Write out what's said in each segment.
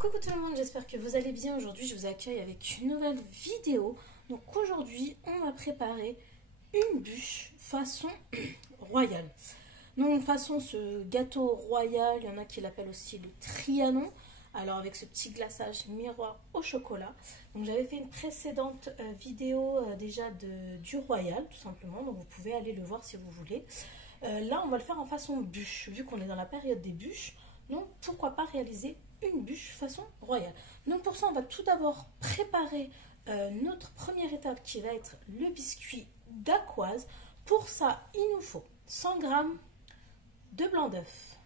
Coucou tout le monde, j'espère que vous allez bien. Aujourd'hui, je vous accueille avec une nouvelle vidéo. Donc aujourd'hui, on va préparer une bûche façon royale. Donc façon ce gâteau royal, il y en a qui l'appellent aussi le Trianon. Alors avec ce petit glaçage miroir au chocolat. Donc j'avais fait une précédente vidéo déjà du royal, tout simplement. Donc vous pouvez aller le voir si vous voulez. Là, on va le faire en façon bûche, vu qu'on est dans la période des bûches. Donc pourquoi pas réaliser une bûche façon royale. Donc pour ça, on va tout d'abord préparer notre première étape qui va être le biscuit dacquoise. Pour ça, il nous faut 100 g de blanc d'œuf.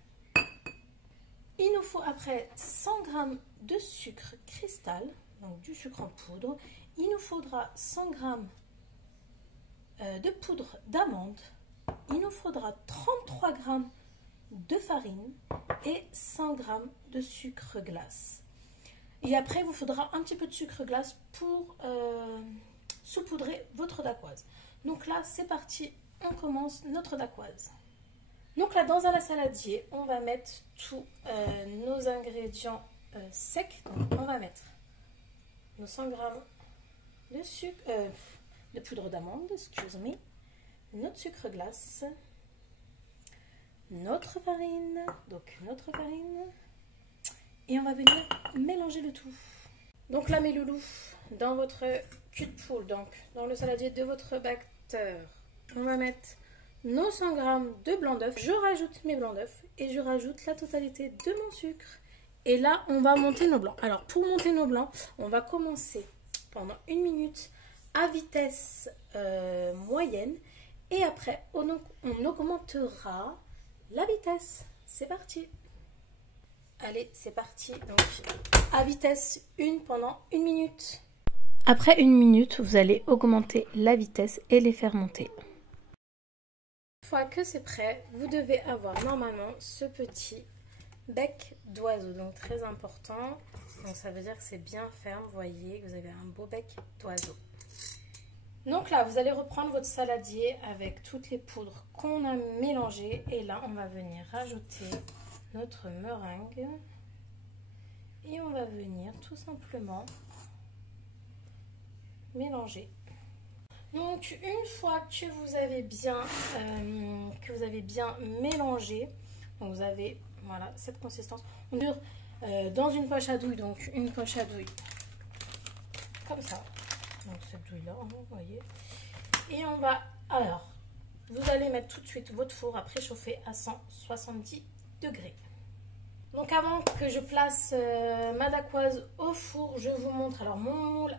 Il nous faut après 100 g de sucre cristal, donc du sucre en poudre. Il nous faudra 100 g de poudre d'amande. Il nous faudra 33 g de farine et 100 g de sucre glace. Et après, il vous faudra un petit peu de sucre glace pour saupoudrer votre dacquoise. Donc là, c'est parti, on commence notre dacquoise. Donc là, dans un saladier, on va mettre tous nos ingrédients secs. Donc on va mettre nos 100 g de sucre, de poudre d'amande, excuse me, notre sucre glace, notre farine, et on va venir mélanger le tout. Donc là, mes loulous, dans votre cul de poule, donc dans le saladier de votre batteur, on va mettre nos 100 g de blanc d'œuf. Je rajoute mes blancs d'œuf et je rajoute la totalité de mon sucre. Et là, on va monter nos blancs. Alors, pour monter nos blancs, on va commencer pendant 1 minute à vitesse moyenne. Et après, on augmentera la vitesse. C'est parti. Allez, c'est parti. Donc, à vitesse 1 pendant 1 minute. Après 1 minute, vous allez augmenter la vitesse et les faire monter. Une fois que c'est prêt, vous devez avoir normalement ce petit bec d'oiseau. Donc, très important. Donc, ça veut dire que c'est bien ferme. Vous voyez que vous avez un beau bec d'oiseau. Donc là, vous allez reprendre votre saladier avec toutes les poudres qu'on a mélangées. Et là, on va venir rajouter notre meringue. Et on va venir tout simplement mélanger. Donc, une fois que vous avez bien, mélangé, donc vous avez voilà, cette consistance. On dure dans une poche à douille, donc une poche à douille comme ça. Donc cette douille là, vous voyez. Et on va, alors, vous allez mettre tout de suite votre four à préchauffer à 170 degrés. Donc avant que je place ma dacquoise au four, je vous montre alors mon moule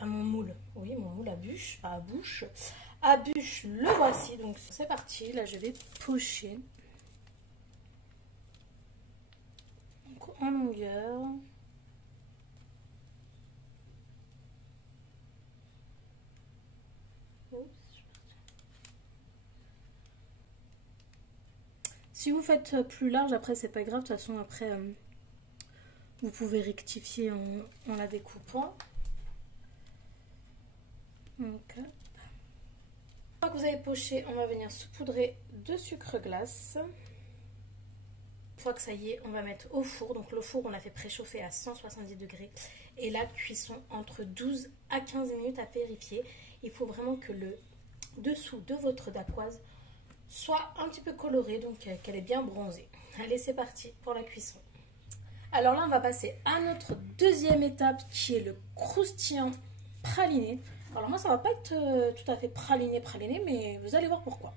mon moule à bûche, pas à bouche. À bûche, le voici. Donc c'est parti, là je vais pocher. Donc en longueur. Si vous faites plus large, après c'est pas grave, de toute façon après vous pouvez rectifier en la découpant. Donc, une fois que vous avez poché, on va venir saupoudrer de sucre glace. Une fois que ça y est, on va mettre au four. Donc le four, on l'a fait préchauffer à 170 degrés. Et la cuisson entre 12 à 15 minutes à vérifier. Il faut vraiment que le dessous de votre dacquoise soit un petit peu colorée, donc qu'elle est bien bronzée. Allez, c'est parti pour la cuisson. Alors là, on va passer à notre deuxième étape qui est le croustillant praliné. Alors moi, ça va pas être tout à fait praliné, mais vous allez voir pourquoi.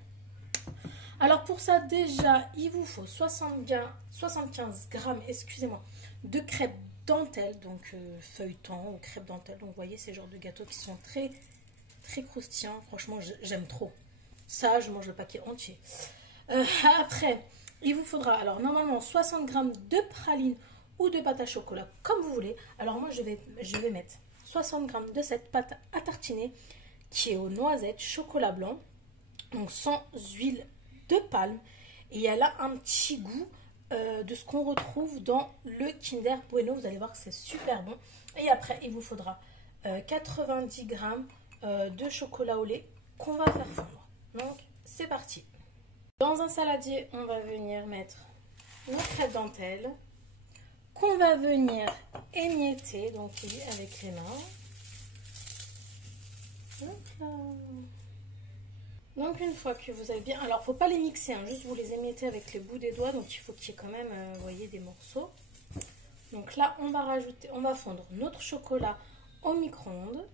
Alors pour ça, déjà, il vous faut 75 g, excusez-moi, de crêpes dentelle, donc feuilleton ou crêpes dentelle. Donc vous voyez, ces genres de gâteaux qui sont très, très croustillants. Franchement, j'aime trop. Ça, je mange le paquet entier. Après, il vous faudra, alors normalement, 60 g de praline ou de pâte à chocolat, comme vous voulez. Alors moi, je vais mettre 60 g de cette pâte à tartiner qui est aux noisettes, chocolat blanc, donc sans huile de palme. Et elle a un petit goût de ce qu'on retrouve dans le Kinder Bueno. Vous allez voir que c'est super bon. Et après, il vous faudra 90 g de chocolat au lait qu'on va faire fondre. Donc, c'est parti. Dans un saladier, on va venir mettre nos crêpes dentelle qu'on va venir émietter donc avec les mains. Hop là. Donc une fois que vous avez bien... Alors, faut pas les mixer, hein, juste vous les émiettez avec les bouts des doigts. Donc, il faut qu'il y ait quand même, vous voyez, des morceaux. Donc là, on va fondre notre chocolat au micro-ondes.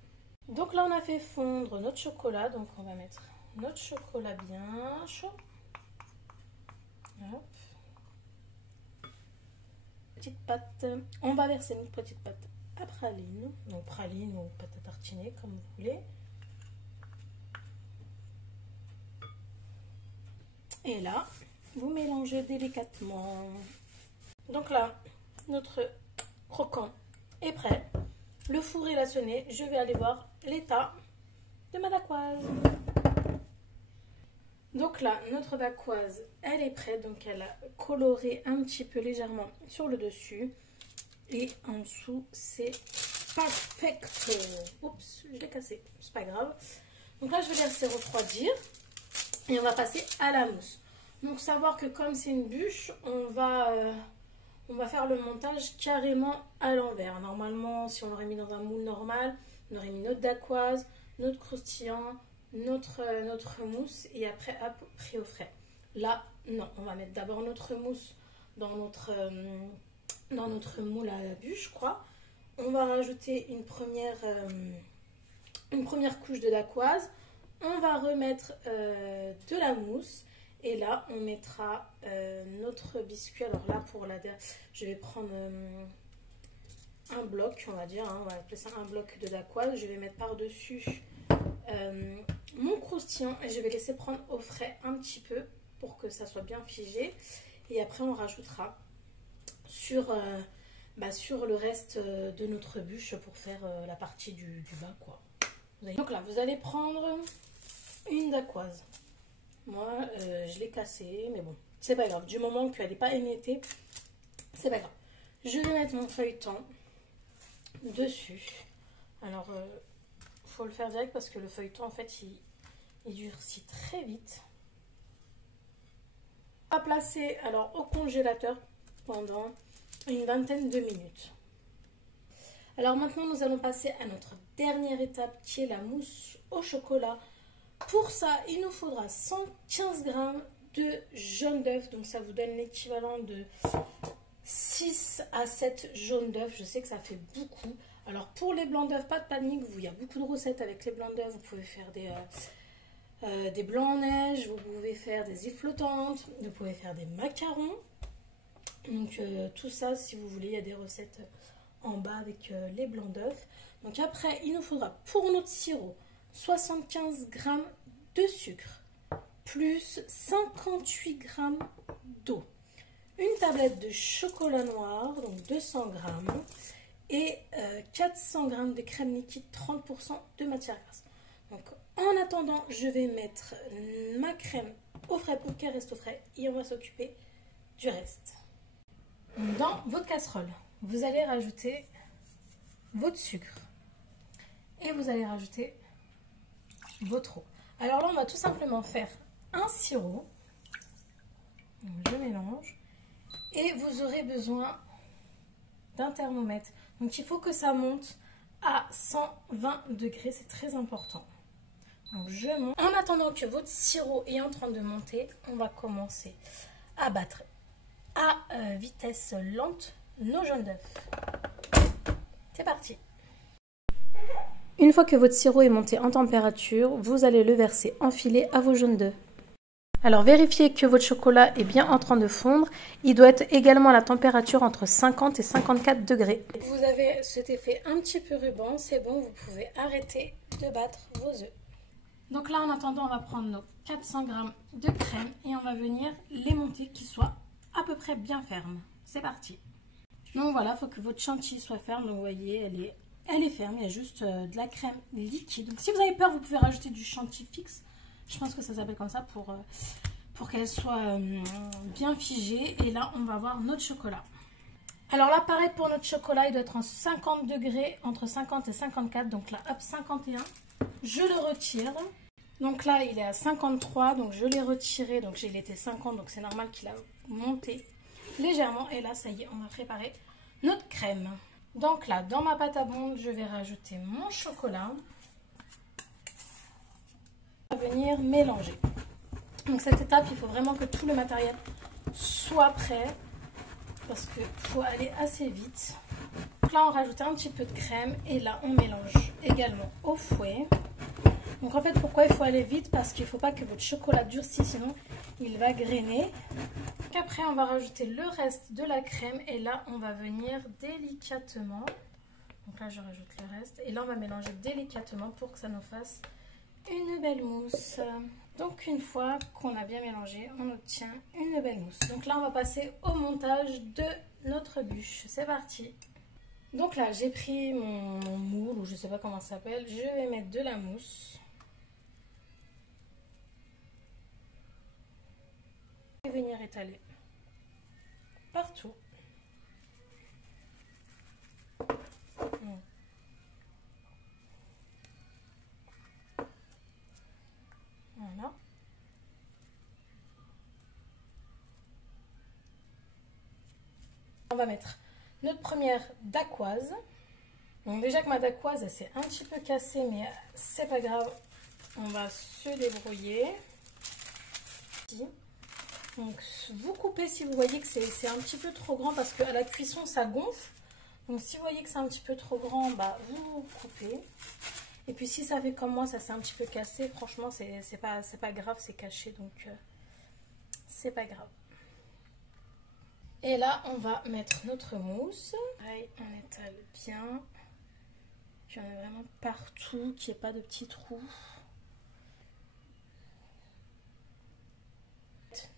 Donc là, on a fait fondre notre chocolat. Donc, on va mettre notre chocolat bien chaud. Hop. Petite pâte. On va verser notre petite pâte à praline. Donc, praline ou pâte à tartiner, comme vous voulez. Et là, vous mélangez délicatement. Donc là, notre croquant est prêt. Le four est sonné. Je vais aller voir l'état de ma dacquoise. Donc là, notre dacquoise, elle est prête. Donc elle a coloré un petit peu légèrement sur le dessus. Et en dessous, c'est perfecto. Oups, je l'ai cassé. C'est pas grave. Donc là, je vais laisser refroidir. Et on va passer à la mousse. Donc savoir que comme c'est une bûche, on va faire le montage carrément à l'envers. Normalement, si on l'aurait mis dans un moule normal, on aurait mis notre dacquoise, notre croustillant, notre mousse et après hop, pris au frais. Là, non, on va mettre d'abord notre mousse dans notre moule à la bûche, je crois. On va rajouter une première couche de dacquoise. On va remettre de la mousse et là on mettra notre biscuit. Alors là pour la je vais prendre un bloc, on va dire, hein, on va appeler ça un bloc de dacquoise. Je vais mettre par dessus mon croustillant et je vais laisser prendre au frais un petit peu pour que ça soit bien figé et après on rajoutera sur le reste de notre bûche pour faire la partie du bas quoi. Donc là vous allez prendre une dacquoise. Moi, je l'ai cassée, mais bon, c'est pas grave. Du moment qu'elle n'est pas émiettée, c'est pas grave. Je vais mettre mon feuilleton dessus. Alors, faut le faire direct parce que le feuilleton, en fait, il durcit très vite. On va placer alors au congélateur pendant une vingtaine de minutes. Alors maintenant, nous allons passer à notre dernière étape qui est la mousse au chocolat. Pour ça, il nous faudra 115 g de jaune d'œuf. Donc ça vous donne l'équivalent de 6 à 7 jaunes d'œuf. Je sais que ça fait beaucoup. Alors pour les blancs d'œuf, pas de panique. Il y a beaucoup de recettes avec les blancs d'œuf. Vous pouvez faire des blancs en neige. Vous pouvez faire des îles flottantes. Vous pouvez faire des macarons. Donc tout ça, si vous voulez, il y a des recettes en bas avec les blancs d'œuf. Donc après, il nous faudra pour notre sirop 75 g de sucre, plus 58 g d'eau, une tablette de chocolat noir, donc 200 g, et 400 g de crème liquide, 30% de matière grasse. Donc en attendant, je vais mettre ma crème au frais pour qu'elle reste au frais et on va s'occuper du reste. Dans votre casserole, vous allez rajouter votre sucre et vous allez rajouter votre eau. Alors là, on va tout simplement faire un sirop. Donc, je mélange. Et vous aurez besoin d'un thermomètre. Donc, il faut que ça monte à 120 degrés. C'est très important. Donc, je monte. En attendant que votre sirop est en train de monter, on va commencer à battre à vitesse lente nos jaunes d'œufs. C'est parti. Une fois que votre sirop est monté en température, vous allez le verser enfilé à vos jaunes d'œufs. Alors vérifiez que votre chocolat est bien en train de fondre. Il doit être également à la température entre 50 et 54 degrés. Vous avez cet effet un petit peu ruban, c'est bon, vous pouvez arrêter de battre vos œufs. Donc là en attendant, on va prendre nos 400 g de crème et on va venir les monter qu'ils soient à peu près bien fermes. C'est parti. Donc voilà, il faut que votre chantilly soit ferme. Donc vous voyez, elle est ferme, il y a juste de la crème liquide. Donc si vous avez peur, vous pouvez rajouter du chantilly fixe. Je pense que ça s'appelle comme ça pour qu'elle soit bien figée. Et là, on va voir notre chocolat. Alors là, pareil pour notre chocolat, il doit être en 50 degrés, entre 50 et 54. Donc là, hop, 51. Je le retire. Donc là, il est à 53, donc je l'ai retiré. Donc il était 50, donc c'est normal qu'il a monté légèrement. Et là, ça y est, on va préparer notre crème. Donc là, dans ma pâte à bonde, je vais rajouter mon chocolat. On va venir mélanger. Donc cette étape, il faut vraiment que tout le matériel soit prêt parce qu'il faut aller assez vite. Donc là, on rajoute un petit peu de crème et là, on mélange également au fouet. Donc en fait, pourquoi il faut aller vite? Parce qu'il ne faut pas que votre chocolat durcisse, sinon il va grainer. Donc après, on va rajouter le reste de la crème et là, on va venir délicatement. Donc là, je rajoute le reste et là, on va mélanger délicatement pour que ça nous fasse une belle mousse. Donc une fois qu'on a bien mélangé, on obtient une belle mousse. Donc là, on va passer au montage de notre bûche. C'est parti. Donc là, j'ai pris mon moule, ou je ne sais pas comment ça s'appelle. Je vais mettre de la mousse. Et venir étaler partout. Voilà. On va mettre notre première dacquoise. Donc déjà que ma dacquoise, elle s'est un petit peu cassée, mais c'est pas grave. On va se débrouiller. Donc vous coupez si vous voyez que c'est un petit peu trop grand parce qu'à la cuisson ça gonfle. Donc si vous voyez que c'est un petit peu trop grand, bah vous coupez. Et puis si ça fait comme moi, ça s'est un petit peu cassé, franchement c'est pas grave, c'est caché, donc c'est pas grave. Et là on va mettre notre mousse. Pareil, on étale bien. Puis on a vraiment partout, qu'il n'y ait pas de petits trous.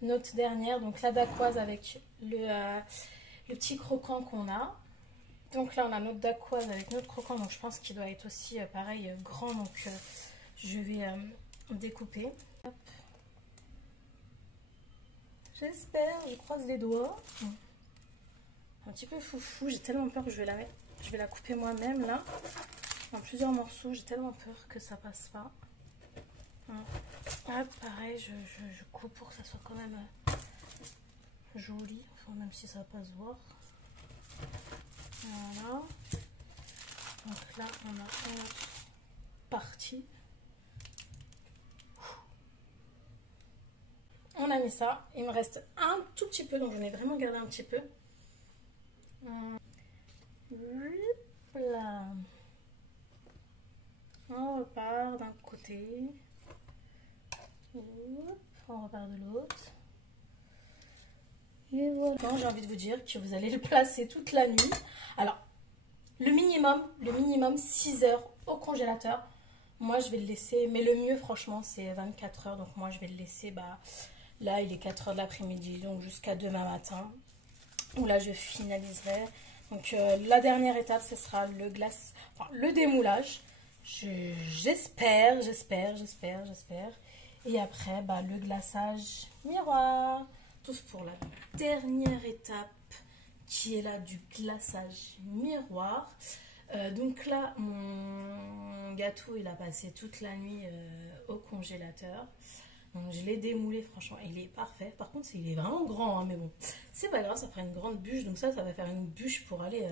Notre dernière, donc la dacquoise avec le petit croquant qu'on a. Donc là on a notre dacquoise avec notre croquant, donc je pense qu'il doit être aussi pareil grand, donc je vais découper. J'espère, je croise les doigts. Un petit peu foufou, j'ai tellement peur que je vais la couper moi-même là. En plusieurs morceaux, j'ai tellement peur que ça passe pas. Hop, pareil, je coupe pour que ça soit quand même joli, enfin, même si ça va pas se voir. Voilà. Donc là, on a une autre partie. On a mis ça. Il me reste un tout petit peu, donc j'en ai vraiment gardé un petit peu. Là. On repart d'un côté. On repart de l'autre. Et voilà. J'ai envie de vous dire que vous allez le placer toute la nuit. Alors, le minimum 6 heures au congélateur. Moi, je vais le laisser, mais le mieux, franchement, c'est 24 heures. Donc, moi, je vais le laisser, bah, là, il est 4 heures de l'après-midi, donc jusqu'à demain matin. Où là, je finaliserai. Donc, la dernière étape, ce sera le démoulage. J'espère. Et après, bah, le glaçage miroir. Tout pour la dernière étape qui est là du glaçage miroir. Donc là, mon gâteau, il a passé toute la nuit au congélateur. Donc je l'ai démoulé, franchement, il est parfait. Par contre, il est vraiment grand, hein, mais bon, c'est pas grave, ça fera une grande bûche. Donc ça va faire une bûche pour aller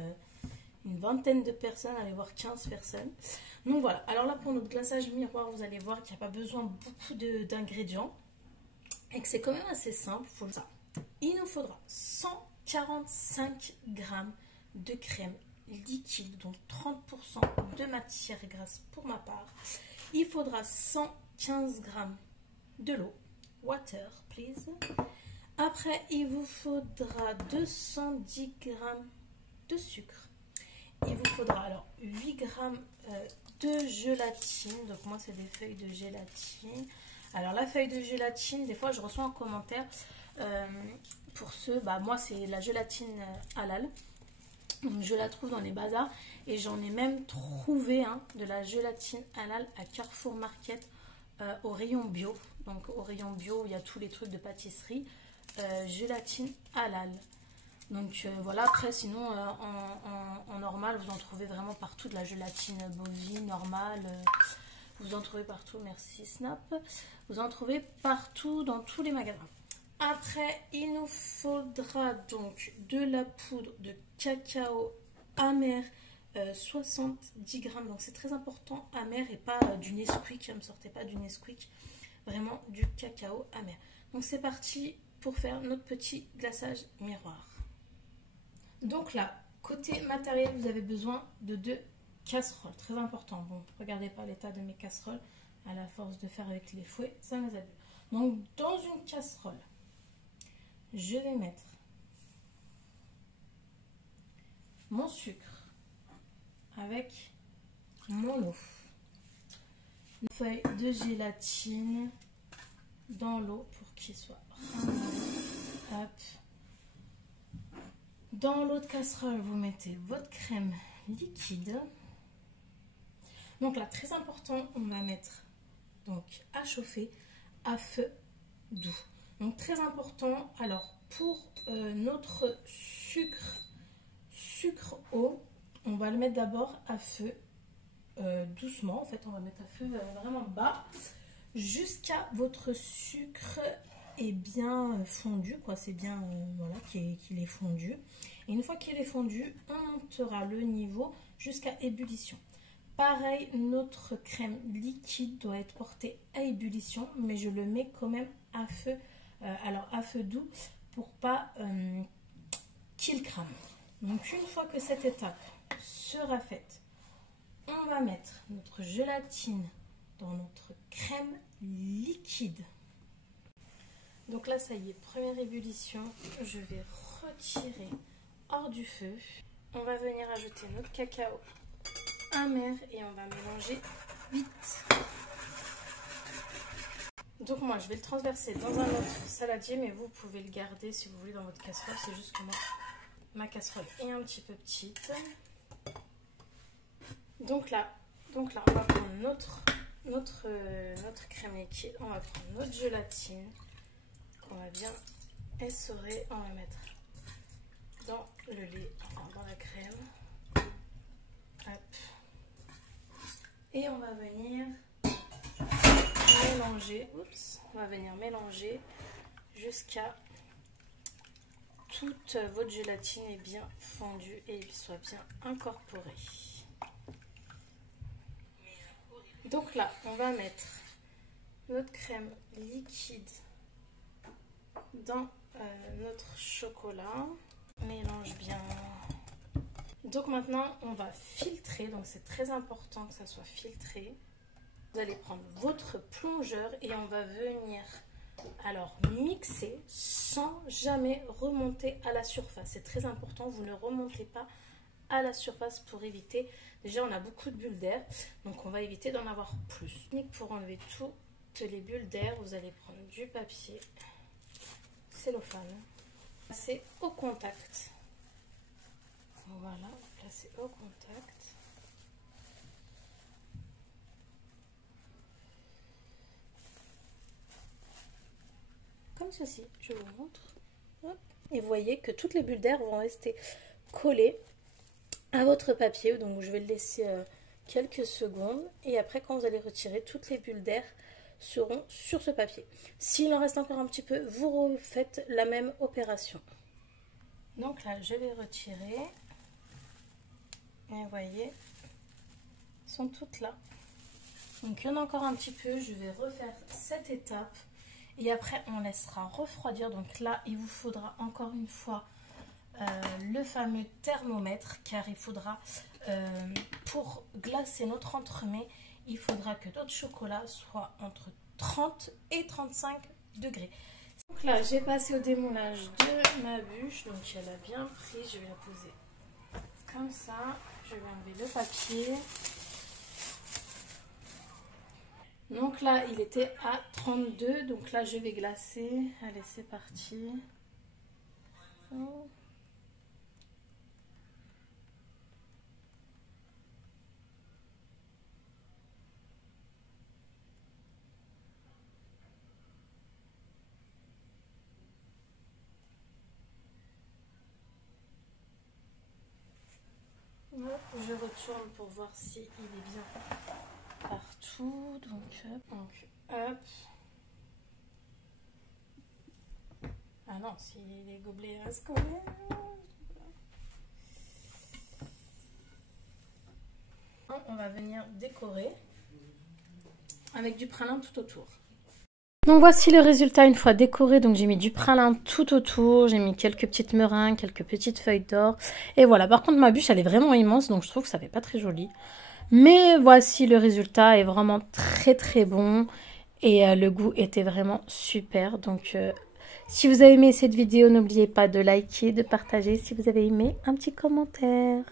une vingtaine de personnes, aller voir 15 personnes. Donc voilà, alors là, pour notre glaçage miroir, vous allez voir qu'il n'y a pas besoin de beaucoup d'ingrédients. Et que c'est quand même assez simple. Il nous faudra 145 g de crème liquide, donc 30% de matière grasse pour ma part. Il faudra 115 g de l'eau, water please. Après, il vous faudra 210 g de sucre. Il vous faudra alors 8 g de gélatine. Donc moi, c'est des feuilles de gélatine. Alors la feuille de gélatine, des fois je reçois un commentaire pour ceux, bah moi c'est la gélatine halal. Donc je la trouve dans les bazars et j'en ai même trouvé de la gélatine halal à Carrefour Market au rayon bio. Donc au rayon bio, il y a tous les trucs de pâtisserie. Gélatine halal. Donc voilà, après sinon en normal, vous en trouvez vraiment partout, de la gélatine bovine normale. Vous en trouvez partout, merci Snap. Vous en trouvez partout dans tous les magasins. Après, il nous faudra donc de la poudre de cacao amer, 70 grammes. Donc c'est très important, amer et pas du Nesquik. Ne me sortez pas du Nesquik, vraiment du cacao amer. Donc c'est parti pour faire notre petit glaçage miroir. Donc là, côté matériel, vous avez besoin de 2 casseroles. Très important. Bon, regardez pas l'état de mes casseroles. À la force de faire avec les fouets, ça nous abîme. Donc dans une casserole, je vais mettre mon sucre avec mon eau, une feuille de gélatine dans l'eau pour qu'il soit hop. Dans l'autre casserole, vous mettez votre crème liquide. Donc là, très important, on va mettre donc à chauffer à feu doux. Donc très important. Alors pour notre sucre eau, on va le mettre d'abord à feu doucement. En fait, on va mettre à feu vraiment bas jusqu'à votre sucre est bien fondu, quoi. C'est bien voilà qu'il est fondu. Et une fois qu'il est fondu, on montera le niveau jusqu'à ébullition. Pareil, notre crème liquide doit être portée à ébullition, mais je le mets quand même à feu, alors à feu doux pour pas qu'il crame. Donc une fois que cette étape sera faite, on va mettre notre gélatine dans notre crème liquide. Donc là, ça y est, première ébullition, je vais retirer hors du feu. On va venir ajouter notre cacao amer et on va mélanger vite. Donc moi je vais le transverser dans un autre saladier, mais vous pouvez le garder si vous voulez dans votre casserole. C'est juste que moi ma casserole est un petit peu petite. Donc là on va prendre notre crème liquide, on va prendre notre gélatine qu'on va bien essorer, on va mettre dans le lait, enfin dans la crème. Hop. Et on va venir mélanger, jusqu'à toute votre gélatine est bien fondue et soit bien incorporée. Donc là, on va mettre notre crème liquide dans notre chocolat. Mélange bien. Donc maintenant, on va filtrer. Donc c'est très important que ça soit filtré. Vous allez prendre votre plongeur et on va venir alors mixer sans jamais remonter à la surface. C'est très important, vous ne remontez pas à la surface pour éviter. Déjà, on a beaucoup de bulles d'air, donc on va éviter d'en avoir plus. Pour enlever toutes les bulles d'air, vous allez prendre du papier cellophane, passer au contact. Voilà, placer au contact. Comme ceci, je vous montre. Hop. Et vous voyez que toutes les bulles d'air vont rester collées à votre papier. Donc je vais le laisser quelques secondes. Et après, quand vous allez retirer, toutes les bulles d'air seront sur ce papier. S'il en reste encore un petit peu, vous refaites la même opération. Donc là, je vais retirer. Et vous voyez, elles sont toutes là. Donc il y en a encore un petit peu. Je vais refaire cette étape. Et après, on laissera refroidir. Donc là, il vous faudra encore une fois le fameux thermomètre. Car il faudra, pour glacer notre entremets, il faudra que notre chocolat soit entre 30 et 35 degrés. Donc là, j'ai passé au démoulage de ma bûche. Donc elle a bien pris. Je vais la poser comme ça. Je vais enlever le papier. Donc là, il était à 32. Donc là, je vais glacer. Allez, c'est parti. Oh. Je retourne pour voir si il est bien partout. Donc hop. Ah non, si les gobelets scolaires... On va venir décorer avec du pralin tout autour. Donc voici le résultat une fois décoré. Donc j'ai mis du pralin tout autour, j'ai mis quelques petites meringues, quelques petites feuilles d'or. Et voilà, par contre ma bûche elle est vraiment immense, donc je trouve que ça fait pas très joli. Mais voici le résultat est vraiment très très bon. Et le goût était vraiment super. Donc si vous avez aimé cette vidéo, n'oubliez pas de liker, de partager. Si vous avez aimé, un petit commentaire.